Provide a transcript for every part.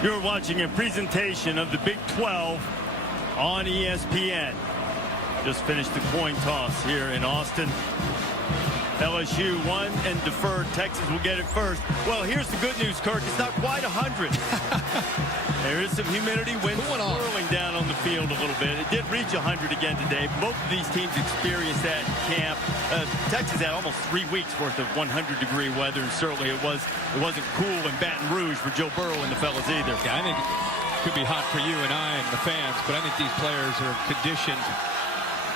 You're watching a presentation of the Big 12 on ESPN. Just finished the coin toss here in Austin. LSU won and deferred. Texas will get it first. Well, here's the good news, Kirk. It's not quite 100. There is some humidity, wind swirling down on the field a little bit. It did reach 100 again today. Both of these teams experienced that in camp. Texas had almost 3 weeks worth of 100-degree weather, and certainly it wasn't cool in Baton Rouge for Joe Burrow and the fellas either. Yeah, I think it could be hot for you and I and the fans, but I think these players are conditioned.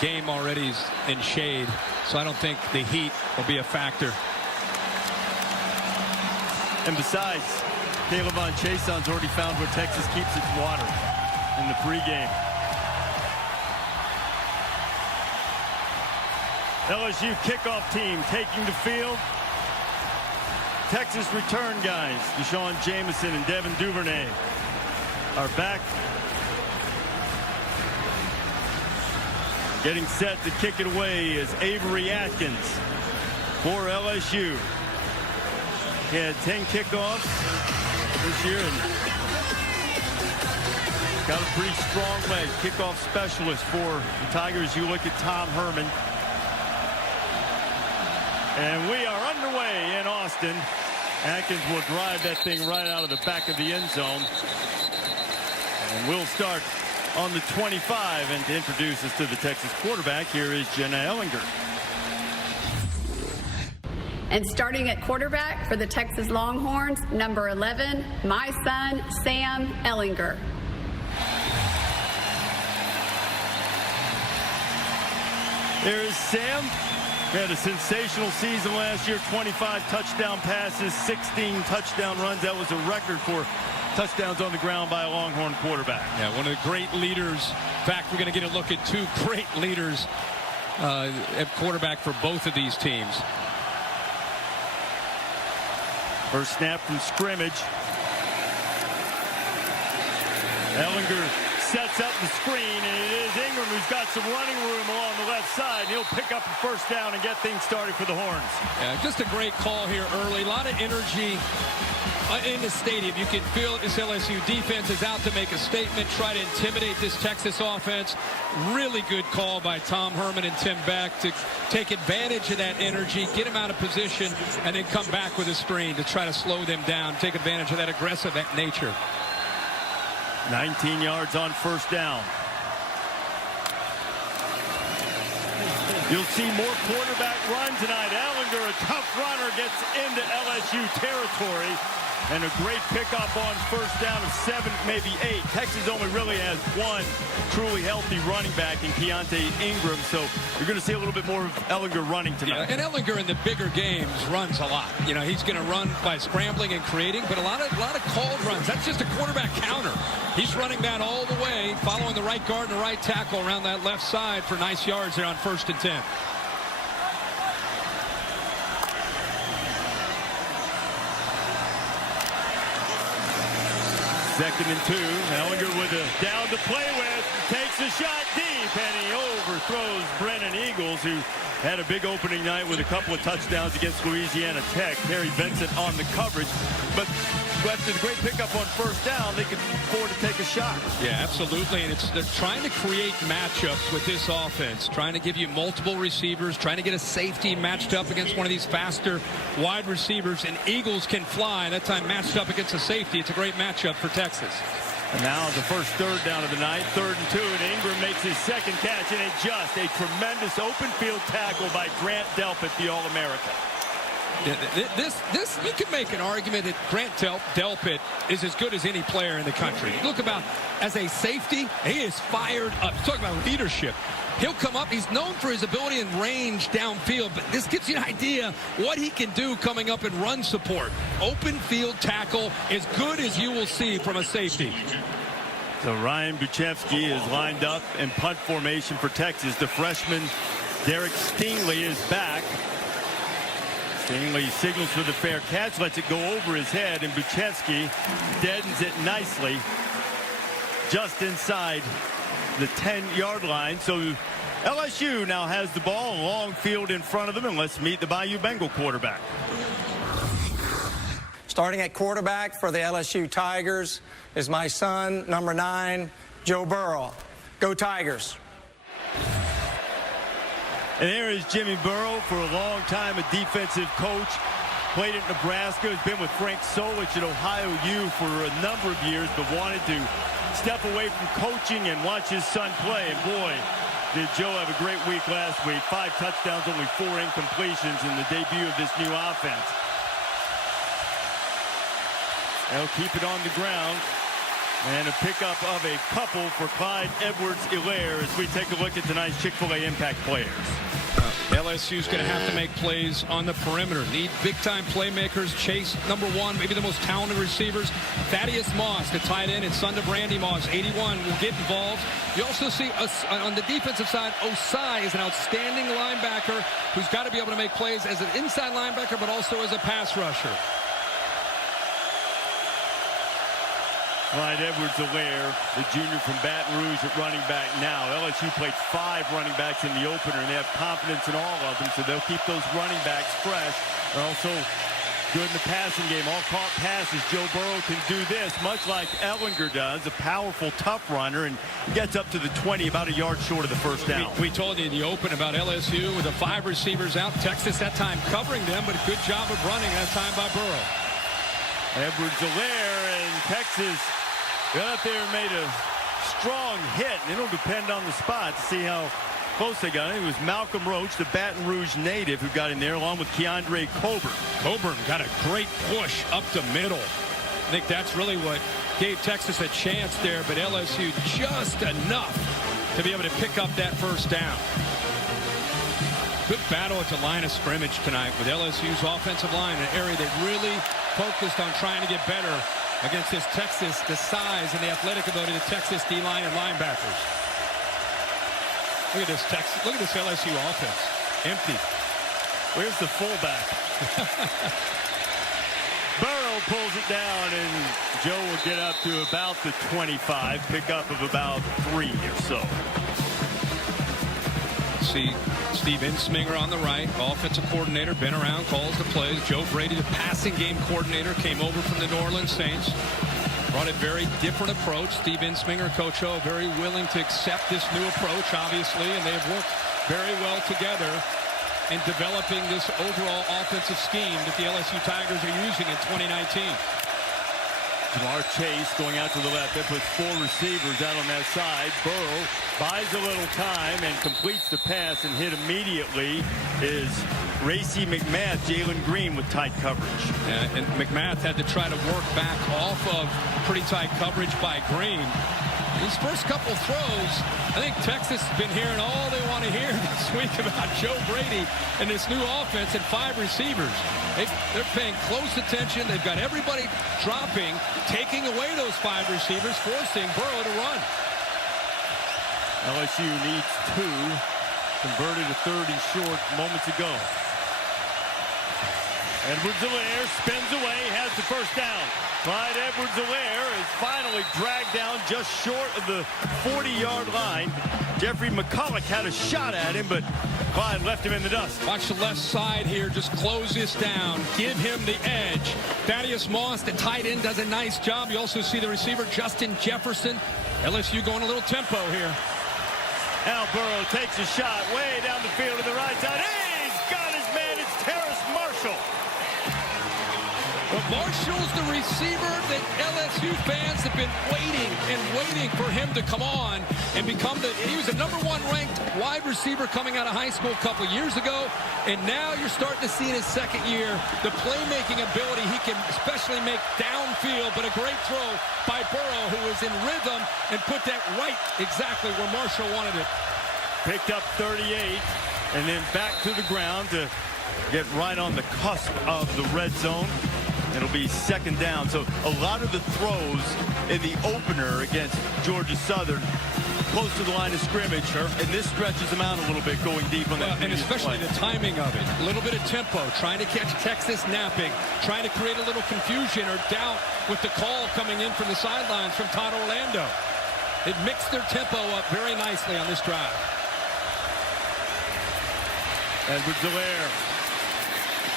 Game already is in shade, so I don't think the heat will be a factor. And besides, Caleb Von Chason's already found where Texas keeps its water in the pregame. LSU kickoff team taking the field. Texas return guys, Deshaun Jameson and Devin Duvernay, are back. Getting set to kick it away is Avery Atkins for LSU. He had 10 kickoffs this year and got a pretty strong leg. Kickoff specialist for the Tigers. You look at Tom Herman. And we are underway in Austin. Atkins will drive that thing right out of the back of the end zone. And we'll start on the 25, and to introduce us to the Texas quarterback, here is Jenna Ellinger. And starting at quarterback for the Texas Longhorns, number 11, my son, Sam Ellinger. There's Sam. He had a sensational season last year, 25 touchdown passes, 16 touchdown runs. That was a record for touchdowns on the ground by a Longhorn quarterback. Yeah, one of the great leaders. In fact, we're going to get a look at two great leaders at quarterback for both of these teams. First snap from scrimmage. Ellinger sets up the screen, and it is Ingram who's got some running room along the left side. He'll pick up a first down and get things started for the Horns. Yeah, just a great call here early. A lot of energy in the stadium. You can feel this LSU defense is out to make a statement, try to intimidate this Texas offense. Really good call by Tom Herman and Tim Beck to take advantage of that energy, get them out of position, and then come back with a screen to try to slow them down, take advantage of that aggressive nature. 19 yards on first down. You'll see more quarterback run tonight. Ellinger, a tough runner, gets into LSU territory. And a great pickup on first down of 7, maybe 8. Texas only really has one truly healthy running back in Keontae Ingram. So you're going to see a little bit more of Ellinger running tonight. Yeah, and Ellinger in the bigger games runs a lot. You know, he's going to run by scrambling and creating, but a lot of called runs. That's just a quarterback counter. He's running that all the way, following the right guard and the right tackle around that left side for nice yards there on 1st and 10. Second and 2. Ellinger with a down to play with. Takes a shot deep, and he overthrows Brennan Eagles, who had a big opening night with a couple of touchdowns against Louisiana Tech. Harry Vincent on the coverage. But after the great pickup on first down, they could afford to take a shot. Yeah, absolutely. And they're trying to create matchups with this offense, trying to give you multiple receivers, trying to get a safety matched up against one of these faster wide receivers. And Eagles can fly. That time matched up against a safety. It's a great matchup for Texas. And now the first third down of the night, 3rd and 2, and Ingram makes his second catch, and it's just a tremendous open field tackle by Grant Delpit, the All-American. Yeah, this you can make an argument that Grant Delpit is as good as any player in the country. Look about as a safety, he is fired up. Talk about leadership. He'll come up. He's known for his ability and range downfield, but this gives you an idea what he can do coming up in run support. Open field tackle, as good as you will see from a safety. So Ryan Buchevsky is lined up in punt formation for Texas. The freshman Derek Stingley is back. Stingley signals for the fair catch, lets it go over his head, and Buchevsky deadens it nicely just inside the 10-yard line. So LSU now has the ball, a long field in front of them, and let's meet the Bayou Bengal quarterback. Starting at quarterback for the LSU Tigers is my son, number 9, Joe Burrow. Go Tigers. And there is Jimmy Burrow, for a long time a defensive coach. Played at Nebraska, has been with Frank Solich at Ohio U for a number of years, but wanted to step away from coaching and watch his son play. And boy, did Joe have a great week last week. 5 touchdowns, only 4 incompletions in the debut of this new offense. They'll keep it on the ground. And a pickup of a couple for Clyde Edwards-Helaire as we take a look at tonight's Chick-fil-A impact players. LSU's going to have to make plays on the perimeter. Need big-time playmakers. Chase, number 1, maybe the most talented receivers. Thaddeus Moss, the tight end, and son to Brandy Moss, 81, will get involved. You also see on the defensive side, Osai is an outstanding linebacker who's got to be able to make plays as an inside linebacker, but also as a pass rusher. Clyde Edwards-Helaire, the junior from Baton Rouge at running back now. LSU played 5 running backs in the opener, and they have confidence in all of them, so they'll keep those running backs fresh. They're also good in the passing game. All caught passes. Joe Burrow can do this, much like Ellinger does, a powerful, tough runner, and gets up to the 20, about a yard short of the first down. We told you in the open about LSU with the 5 receivers out. Texas that time covering them, but a good job of running that time by Burrow. Edwards-Helaire and Texas got up there and made a strong hit. It'll depend on the spot to see how close they got. It was Malcolm Roach, the Baton Rouge native, who got in there, along with Keandre Coburn. Coburn got a great push up the middle. I think that's really what gave Texas a chance there, but LSU just enough to be able to pick up that first down. Good battle at the line of scrimmage tonight with LSU's offensive line, an area that really focused on trying to get better against this Texas, the size and the athletic ability of the Texas D-line and linebackers. Look at this Texas. Look at this LSU offense. Empty. Where's the fullback? Burrow pulls it down, and Joe will get up to about the 25. Pickup of about 3 or so. See Steve Insminger on the right, offensive coordinator, been around, calls the plays. Joe Brady, the passing game coordinator, came over from the New Orleans Saints. Brought a very different approach. Steve Insminger, Coach O, very willing to accept this new approach, obviously, and they have worked very well together in developing this overall offensive scheme that the LSU Tigers are using in 2019. Jamar Chase going out to the left. That puts 4 receivers out on that side. Burrow buys a little time and completes the pass, and hit immediately is Racy McMath, Jalen Green with tight coverage. And McMath had to try to work back off of pretty tight coverage by Green. These first couple throws, I think Texas has been hearing all they want to hear this week about Joe Brady and this new offense and 5 receivers. They're paying close attention. They've got everybody dropping, taking away those 5 receivers, forcing Burrow to run. LSU needs 2. Converted a 30 short moments ago. Edwards-Helaire spins away, has the first down. Clyde Edwards-Helaire is finally dragged down just short of the 40-yard line. Jeffrey McCulloch had a shot at him, but Clyde left him in the dust. Watch the left side here. Just close this down. Give him the edge. Thaddeus Moss, the tight end, does a nice job. You also see the receiver, Justin Jefferson. LSU going a little tempo here. Now Burrow takes a shot way down the field to the right side. Hey, he's got his man. It's Terrace Marshall. But Marshall's the receiver that LSU fans have been waiting for him to come on and become he was the #1 ranked wide receiver coming out of high school a couple years ago, and now you're starting to see in his second year the playmaking ability. He can especially make downfield, but a great throw by Burrow, who was in rhythm and put that right exactly where Marshall wanted it. Picked up 38 and then back to the ground to get right on the cusp of the red zone. It'll be second down. So a lot of the throws in the opener against Georgia Southern close to the line of scrimmage, and this stretches them out a little bit going deep on that. And especially play. the timing of it. A little bit of tempo, trying to catch Texas napping, trying to create a little confusion or doubt with the call coming in from the sidelines from Todd Orlando. It mixed their tempo up very nicely on this drive. Edwards-Helaire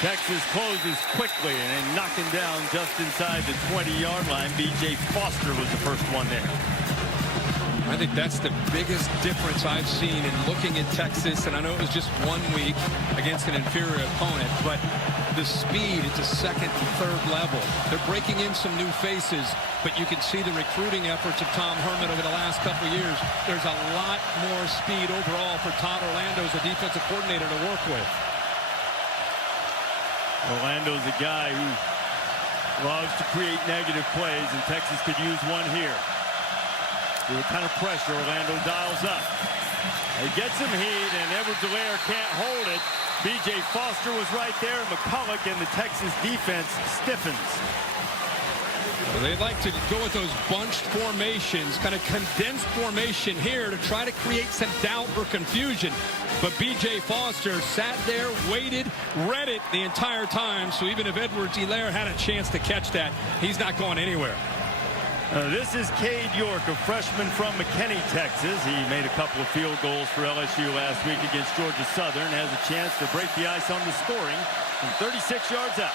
Texas closes quickly and knocking down just inside the 20-yard line. B.J. Foster was the first one there. I think that's the biggest difference I've seen in looking at Texas, and I know it was just 1 week against an inferior opponent, but the speed at the second and third level. They're breaking in some new faces, but you can see the recruiting efforts of Tom Herman over the last couple of years. There's a lot more speed overall for Todd Orlando as a defensive coordinator to work with. Orlando's a guy who loves to create negative plays, and Texas could use one here. With the kind of pressure Orlando dials up. He gets some heat, and Edwards-Helaire can't hold it. B.J. Foster was right there. McCulloch, and the Texas defense stiffens. Well, they like to go with those bunched formations, kind of condensed formation here to try to create some doubt or confusion. But B.J. Foster sat there, waited, read it the entire time. So even if Edwards-Helaire had a chance to catch that, he's not going anywhere. This is Cade York, a freshman from McKinney, Texas. He made a couple of field goals for LSU last week against Georgia Southern. Has a chance to break the ice on the scoring from 36 yards out.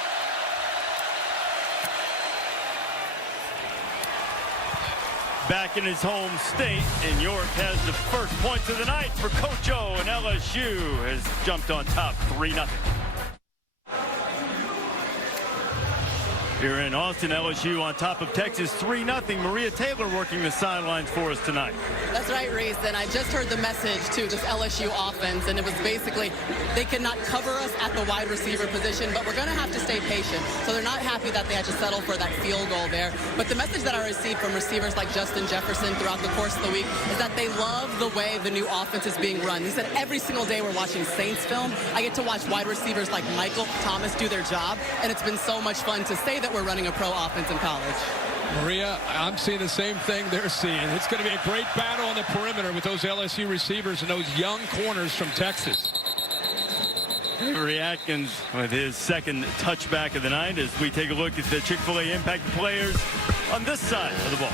Back in his home state, and York has the first points of the night for Coach O, and LSU has jumped on top 3-0. Here in Austin, LSU on top of Texas 3-0. Maria Taylor working the sidelines for us tonight. That's right, Reese. And I just heard the message to this LSU offense, and it was basically they cannot cover us at the wide receiver position, but we're going to have to stay patient. So they're not happy that they had to settle for that field goal there. But the message that I received from receivers like Justin Jefferson throughout the course of the week is that they love the way the new offense is being run. He said every single day we're watching Saints film, I get to watch wide receivers like Michael Thomas do their job, and it's been so much fun to say that we're running a pro offense in college. Maria, I'm seeing the same thing they're seeing. It's going to be a great battle on the perimeter with those LSU receivers and those young corners from Texas. Avery Atkins with his second touchback of the night as we take a look at the Chick-fil-A impact players on this side of the ball.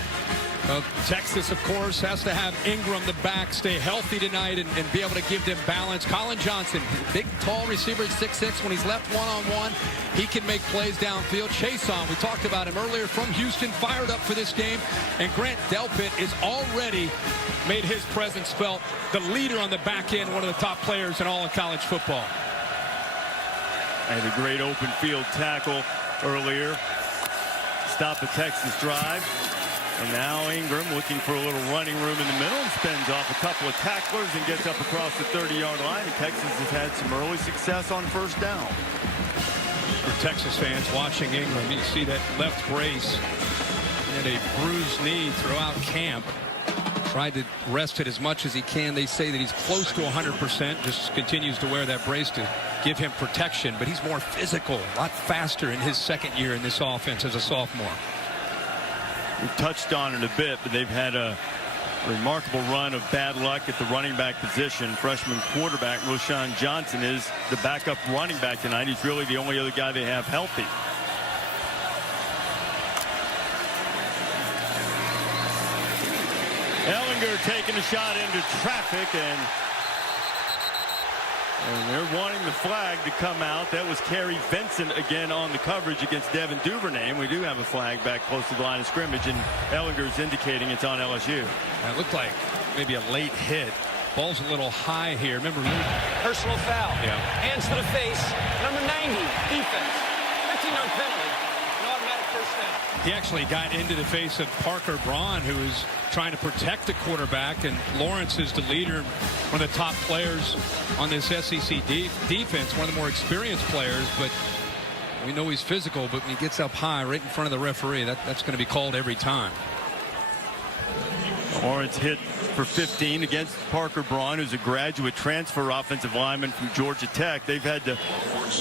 Texas, of course, has to have Ingram, the back, stay healthy tonight and be able to give them balance. Colin Johnson, big, tall receiver at 6'6". When he's left one-on-one, he can make plays downfield. Chason, we talked about him earlier from Houston, fired up for this game. And Grant Delpit is already made his presence felt. The leader on the back end, one of the top players in all of college football. And a great open field tackle earlier. Stop the Texas drive. And now Ingram looking for a little running room in the middle and spins off a couple of tacklers and gets up across the 30-yard line. And Texas has had some early success on first down. For Texas fans watching Ingram, you see that left brace and a bruised knee throughout camp. Tried to rest it as much as he can. They say that he's close to 100%, just continues to wear that brace to give him protection. But he's more physical, a lot faster in his second year in this offense as a sophomore. We've touched on it a bit, but they've had a remarkable run of bad luck at the running back position. Freshman quarterback Roschon Johnson is the backup running back tonight. He's really the only other guy they have healthy. Ellinger taking a shot into traffic, and they're wanting the flag to come out. That was Kerry Vincent again on the coverage against Devin Duvernay. And we do have a flag back close to the line of scrimmage, and Ellinger's indicating it's on LSU. It looked like maybe a late hit. Ball's a little high here. Remember, personal foul. Yeah. Hands to the face. Number 90, defense. 15-yard penalty. An automatic first down. he actually got into the face of Parker Braun, who is trying to protect the quarterback, and Lawrence is the leader, one of the top players on this SEC defense, one of the more experienced players, but we know he's physical, but when he gets up high right in front of the referee, that's going to be called every time. Lawrence hit for 15 against Parker Braun, who's a graduate transfer offensive lineman from Georgia Tech. They've had to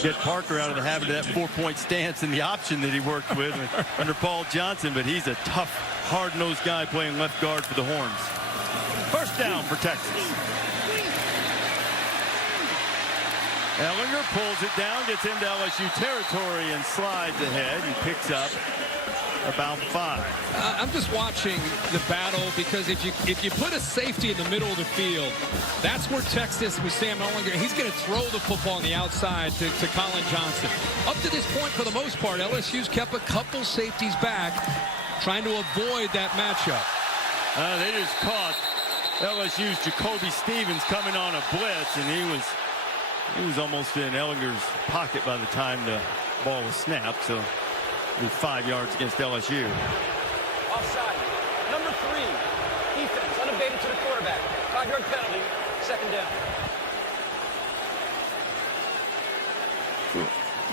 get Parker out of the habit of that 4-point stance and the option that he worked with under Paul Johnson, but he's a tough, hard-nosed guy playing left guard for the Horns. First down for Texas. Ellinger pulls it down, gets into LSU territory and slides ahead and picks up about 5. I'm just watching the battle because if you put a safety in the middle of the field, that's where Texas with Sam Ehlinger, he's going to throw the football on the outside to Colin Johnson. Up to this point, for the most part, LSU's kept a couple safeties back, trying to avoid that matchup. They just caught LSU's Jacoby Stevens coming on a blitz, and he was almost in Ehlinger's pocket by the time the ball was snapped. So with 5 yards against LSU. Offside. Number 3. Defense unabated to the quarterback. 5-yard penalty. 2nd down.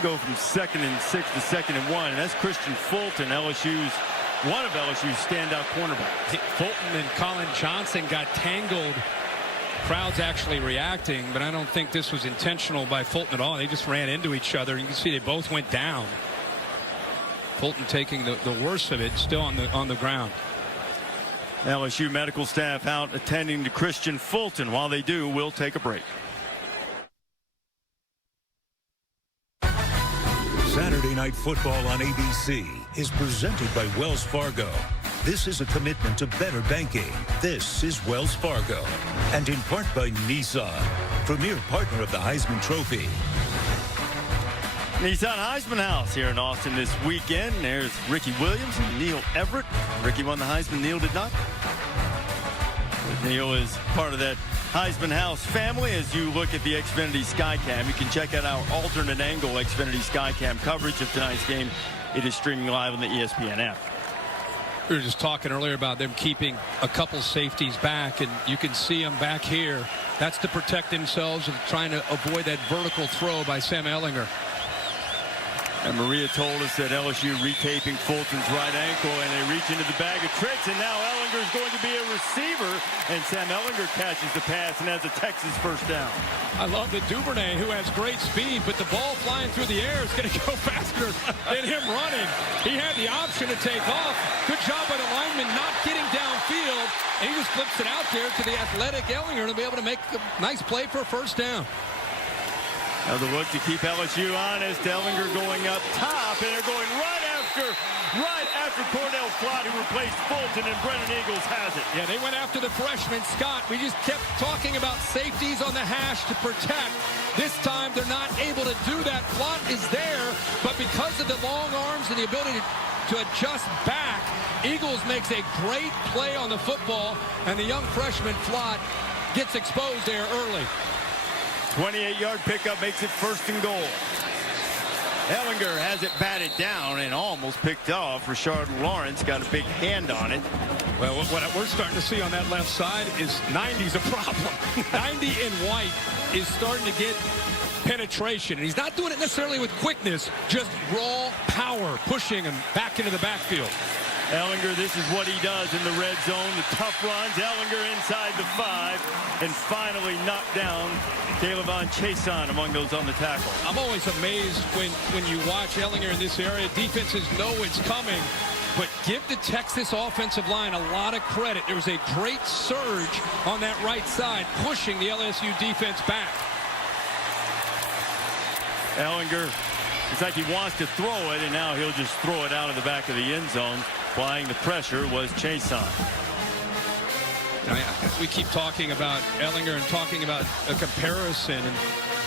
Go from 2nd and 6 to 2nd and 1, and that's Christian Fulton, one of LSU's standout cornerbacks. Fulton and Colin Johnson got tangled. Crowd's actually reacting, but I don't think this was intentional by Fulton at all. They just ran into each other. You can see they both went down. Fulton taking the worst of it, still on the ground. LSU medical staff out attending to Christian Fulton. While they do, we'll take a break. Saturday Night Football on ABC is presented by Wells Fargo. This is a commitment to better banking. This is Wells Fargo. And in part by Nissan, premier partner of the Heisman Trophy. Nissan Heisman House here in Austin this weekend. There's Ricky Williams and Neil Everett. Ricky won the Heisman, Neil did not. But Neil is part of that Heisman House family. As you look at the Xfinity Skycam, you can check out our alternate angle Xfinity Skycam coverage of tonight's game. It is streaming live on the ESPN app. We were just talking earlier about them keeping a couple safeties back, and you can see them back here. That's to protect themselves and trying to avoid that vertical throw by Sam Ehlinger. And Maria told us that LSU retaping Fulton's right ankle, and they reach into the bag of tricks, and now Ehlinger is going to be a receiver, and Sam Ehlinger catches the pass and has a Texas first down. I love that Duvernay, who has great speed, but the ball flying through the air is going to go faster than him running. He had the option to take off. Good job by the lineman not getting downfield, and he just flips it out there to the athletic Ehlinger to be able to make a nice play for a first down. Now the look to keep LSU honest. Ehlinger going up top, and they're going right after Cordell Flott, who replaced Fulton, and Brennan Eagles has it. Yeah, they went after the freshman, Scott. We just kept talking about safeties on the hash to protect. This time, they're not able to do that. Flott is there, but because of the long arms and the ability to adjust back, Eagles makes a great play on the football, and the young freshman, Flott, gets exposed there early. 28-yard pickup makes it 1st and goal. Ehlinger has it batted down and almost picked off. Rashard Lawrence got a big hand on it. Well, what we're starting to see on that left side is 90's a problem. 90 in white is starting to get penetration, and he's not doing it necessarily with quickness, just raw power, pushing him back into the backfield. Ehlinger, this is what he does in the red zone. The tough runs. Ehlinger inside the 5 and finally knocked down Caleb Chason among those on the tackle. I'm always amazed when you watch Ehlinger in this area. Defenses know it's coming, but give the Texas offensive line a lot of credit. There was a great surge on that right side, pushing the LSU defense back. Ehlinger, it's like he wants to throw it, and now he'll just throw it out of the back of the end zone. Applying the pressure was Chason. We keep talking about Ehlinger and talking about a comparison, and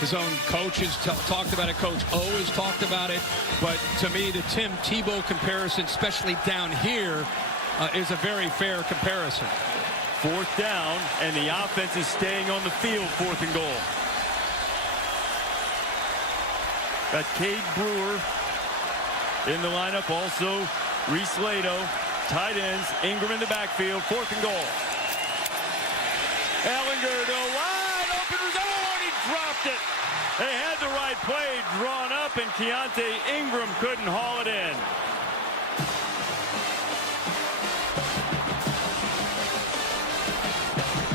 his own coach has talked about it. Coach O has talked about it. But to me, the Tim Tebow comparison, especially down here, is a very fair comparison. 4th down, and the offense is staying on the field. 4th and goal. Got Cade Brewer in the lineup. Also, Reese Lato, tight ends. Ingram in the backfield. 4th and goal. Ehlinger to a wide open zone. He dropped it. They had the right play drawn up, and Keontae Ingram couldn't haul it in.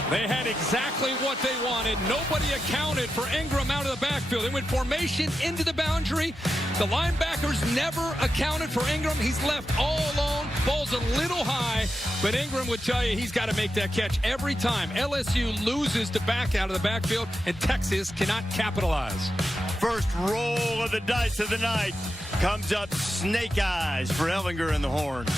They had exactly what they wanted. Nobody accounted for Ingram out of the backfield. They went formation into the boundary. The linebackers never accounted for Ingram. He's left all alone. Ball's a little high, but Ingram would tell you he's got to make that catch every time. LSU loses the back out of the backfield, and Texas cannot capitalize. First roll of the dice of the night comes up snake eyes for Ellinger and the Horns.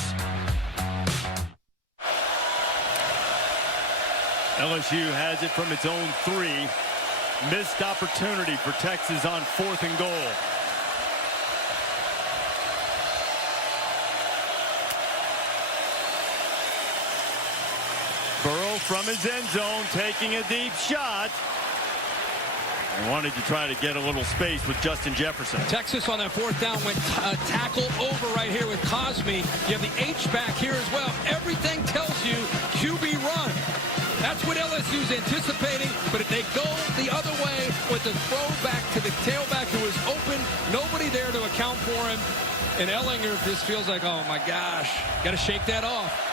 LSU has it from its own 3. Missed opportunity for Texas on 4th and goal. Burrow from his end zone taking a deep shot. And wanted to try to get a little space with Justin Jefferson. Texas on that 4th down went tackle over right here with Cosme. You have the H-back here as well. Everything tells you QB run. That's what LSU's anticipating, but if they go the other way with the throwback to the tailback who is open, nobody there to account for him, and Ellinger just feels like, oh my gosh, got to shake that off.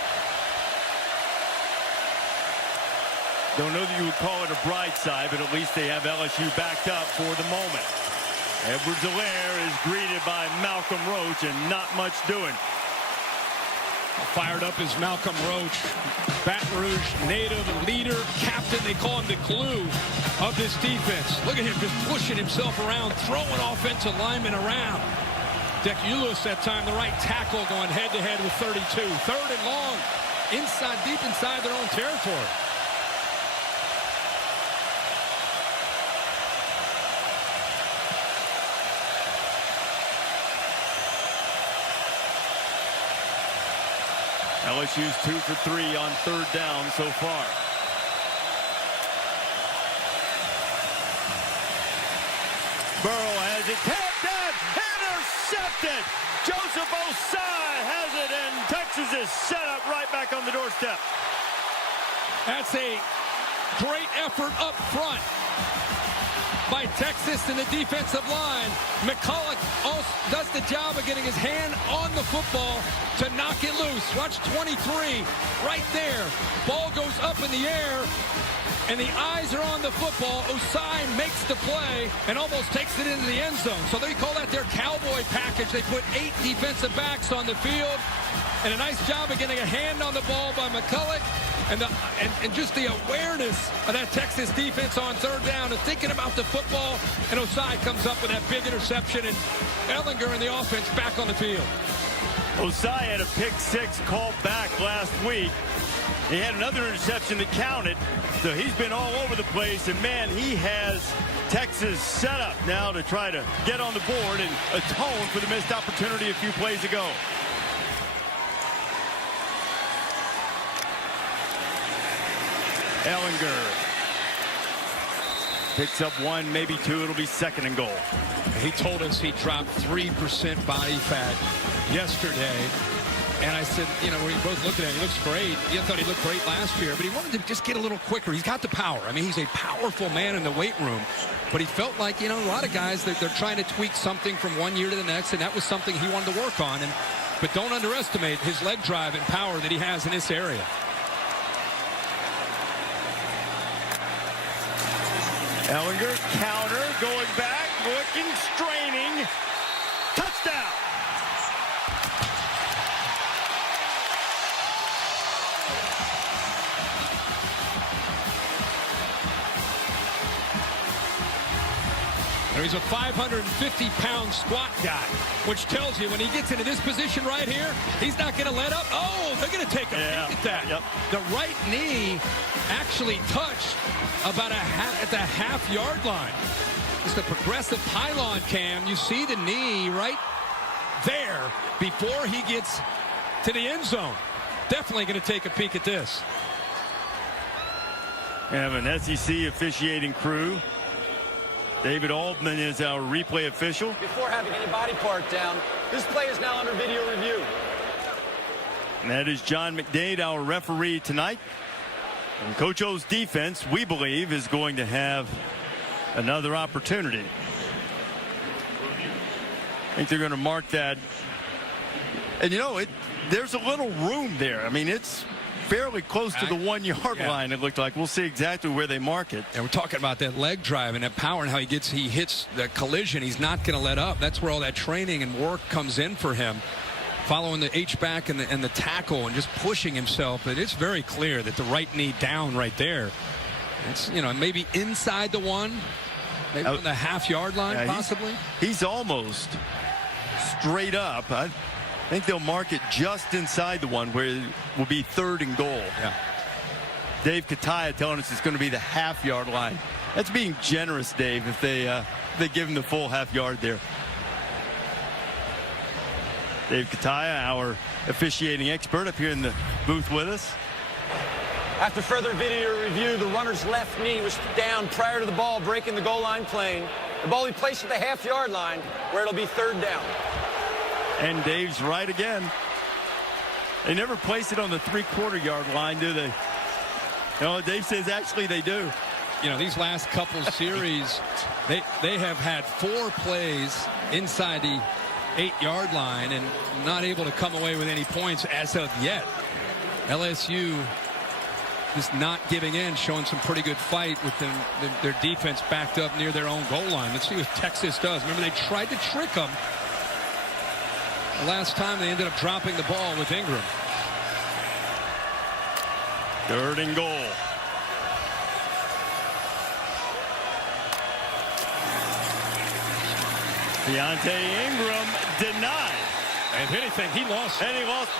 Don't know that you would call it a bright side, but at least they have LSU backed up for the moment. Edwards-Helaire is greeted by Malcolm Roach, and not much doing. Fired up is Malcolm Roach, Baton Rouge native, leader, captain. They call him the glue of this defense. Look at him just pushing himself around, throwing offensive linemen around. Deculis that time, the right tackle, going head-to-head with 32. 3rd and long, deep inside their own territory. LSU's 2 for 3 on 3rd down so far. Burrow has it tapped out, intercepted. Joseph Osai has it, and Texas is set up right back on the doorstep. That's a great effort up front by Texas in the defensive line. McCulloch also does the job of getting his hand on the football to knock it loose. Watch 23 right there. Ball goes up in the air, and the eyes are on the football. Osai makes the play and almost takes it into the end zone. So they call that their cowboy package. They put 8 defensive backs on the field, and a nice job of getting a hand on the ball by McCulloch. And just the awareness of that Texas defense on 3rd down and thinking about the football. And Osai comes up with that big interception, and Ellinger and the offense back on the field. Osai had a pick 6 called back last week. He had another interception that counted. So he's been all over the place. And, man, he has Texas set up now to try to get on the board and atone for the missed opportunity a few plays ago. Ellinger picks up 1, maybe 2. It'll be 2nd and goal. He told us he dropped 3% body fat yesterday. And I said, you know, we both looked at him. He looks great. I thought he looked great last year, but he wanted to just get a little quicker. He's got the power. I mean, he's a powerful man in the weight room. But he felt like, you know, a lot of guys, they're trying to tweak something from one year to the next, and that was something he wanted to work on. But don't underestimate his leg drive and power that he has in this area. Ellinger, counter, going back, looking, straining. Touchdown! He's a 550-pound squat guy, which tells you when he gets into this position right here, he's not going to let up. Oh, they're going to take a peek at that. Yep. The right knee actually touched about at the half-yard line. It's the progressive pylon cam. You see the knee right there before he gets to the end zone. Definitely going to take a peek at this. We have an SEC officiating crew. David Altman is our replay official. Before having any body part down, this play is now under video review. And that is John McDade, our referee tonight. And Coach O's defense, we believe, is going to have another opportunity. I think they're going to mark that. And, you know, there's a little room there. I mean, it's fairly close to the 1-yard line, it looked like. We'll see exactly where they mark it. And we're talking about that leg drive and that power and how he hits the collision. He's not going to let up. That's where all that training and work comes in for him. Following the H-back and the tackle and just pushing himself. But it's very clear that the right knee down right there. It's, you know, maybe inside the 1. Maybe on the half-yard line, Yeah, possibly. He's almost straight up. I think they'll mark it just inside the one where it will be 3rd and goal. Yeah. Dave Kataya telling us it's going to be the half-yard line. That's being generous, Dave, if they give him the full half-yard there. Dave Kataya, our officiating expert, up here in the booth with us. After further video review, the runner's left knee was down prior to the ball breaking the goal line plane. The ball will be placed at the half-yard line where it'll be 3rd down. And Dave's right again. They never place it on the 3/4-yard line, do they? No, Dave says actually they do. You know, these last couple series, they have had 4 plays inside the 8-yard line and not able to come away with any points as of yet. LSU just not giving in, showing some pretty good fight with their defense backed up near their own goal line. Let's see what Texas does. Remember, they tried to trick them. The last time they ended up dropping the ball with Ingram. 3rd and goal. Deontay Ingram denied. And if anything, he lost. And he lost.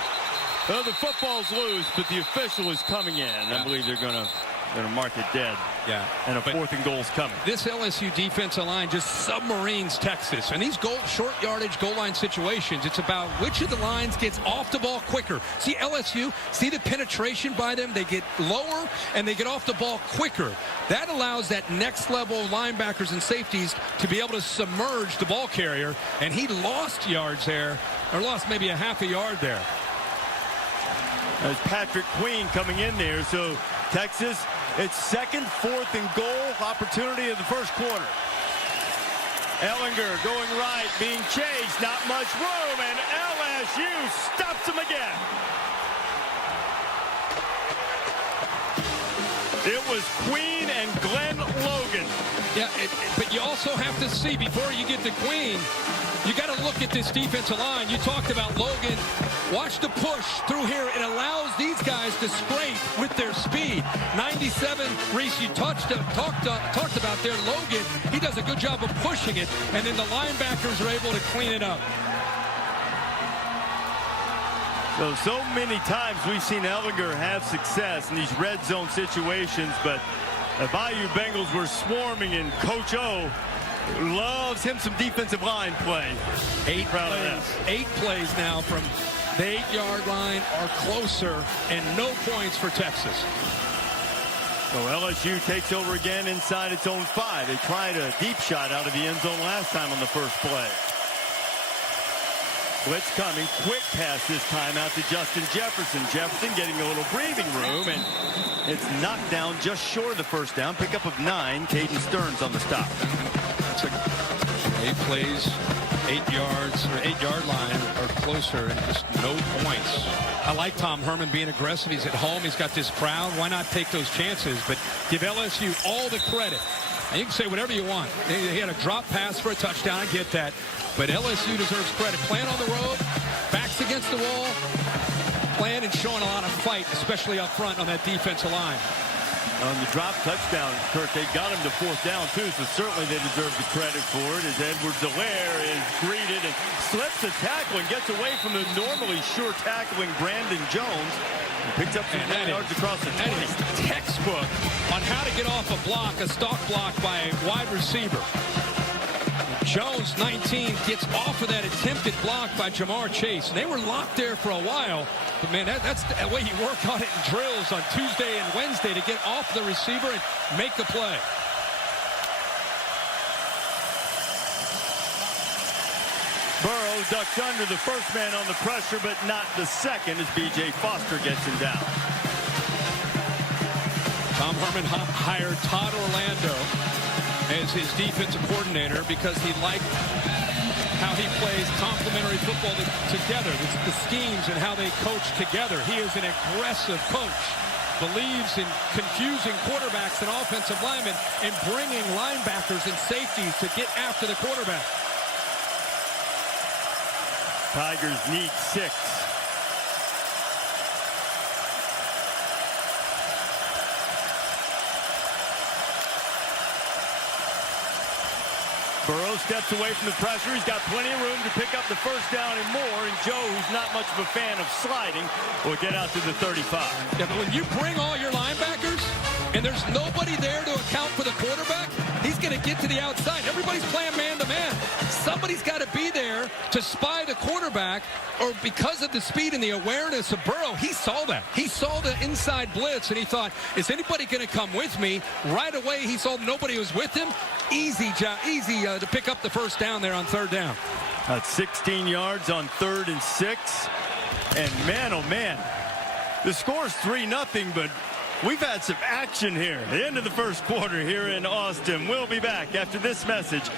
Well, the football's loose, but the official is coming in. I believe they're going to mark it dead. Yeah. And a 4th and goal's coming. This LSU defensive line just submarines Texas. And these short yardage goal line situations, it's about which of the lines gets off the ball quicker. See LSU, see the penetration by them. They get lower and they get off the ball quicker. That allows that next level linebackers and safeties to be able to submerge the ball carrier. And he lost yards there, or lost maybe a half a yard there. There's Patrick Queen coming in there. So Texas, it's 2nd, 4th and goal opportunity of the 1st quarter. Ellinger going right, being chased, not much room, and LSU stops him again. It was Queen and Glenn Logan. Yeah, but you also have to see, before you get to Queen, you got to look at this defensive line. You talked about Logan. Watch the push through here. It allows these guys to scrape with their speed. 97, Reese, you talked about there. Logan, he does a good job of pushing it, and then the linebackers are able to clean it up. So many times we've seen Ellinger have success in these red zone situations, but the Bayou Bengals were swarming, and Coach O loves him some defensive line play. 8 plays now from the 8-yard line or closer, and no points for Texas. So LSU takes over again inside its own 5. They tried a deep shot out of the end zone last time on the first play. Blitz coming, quick pass this time out to Justin Jefferson. Jefferson getting a little breathing room, and it's knocked down just short of the 1st down. Pickup of 9. Caden Stearns on the stop. That's 8 plays, 8 yards, or 8-yard line or closer, and just no points. I like Tom Herman being aggressive. He's at home. He's got this crowd. Why not take those chances? But give LSU all the credit. And you can say whatever you want. He had a drop pass for a touchdown. I get that. But LSU deserves credit. Playing on the road, backs against the wall, playing and showing a lot of fight, especially up front on that defensive line. On the drop touchdown, Kirk, they got him to 4th down, too, so certainly they deserve the credit for it as Edwards-Helaire is greeted and slips a tackle and gets away from the normally sure tackling Brandon Jones. And picks up some yards across the 20. That is textbook on how to get off a block, a stalk block by a wide receiver. Jones, 19, gets off of that attempted block by Jamar Chase. And they were locked there for a while. But, man, that's the way he worked on it in drills on Tuesday and Wednesday to get off the receiver and make the play. Burrow ducks under the 1st man on the pressure, but not the 2nd as B.J. Foster gets him down. Tom Herman hired Todd Orlando as his defensive coordinator because he liked how he plays complementary football together. It's the schemes and how they coach together. He is an aggressive coach. Believes in confusing quarterbacks and offensive linemen and bringing linebackers and safeties to get after the quarterback. Tigers need 6. steps away from the pressure. He's got plenty of room to pick up the first down and more. And Joe, who's not much of a fan of sliding, will get out to the 35. Yeah, but when you bring all your linebackers and there's nobody there to account for the quarterback, he's going to get to the outside. Everybody's playing man-to-man. Somebody's got to be there to spy the quarterback, or because of the speed and the awareness of Burrow, he saw that. He saw the inside blitz, and he thought, is anybody going to come with me? Right away, he saw nobody was with him. Easy to pick up the first down there on third down. 16 yards on 3rd and 6. And man, oh man, the score's 3-0, but we've had some action here. The end of the first quarter here in Austin. We'll be back after this message.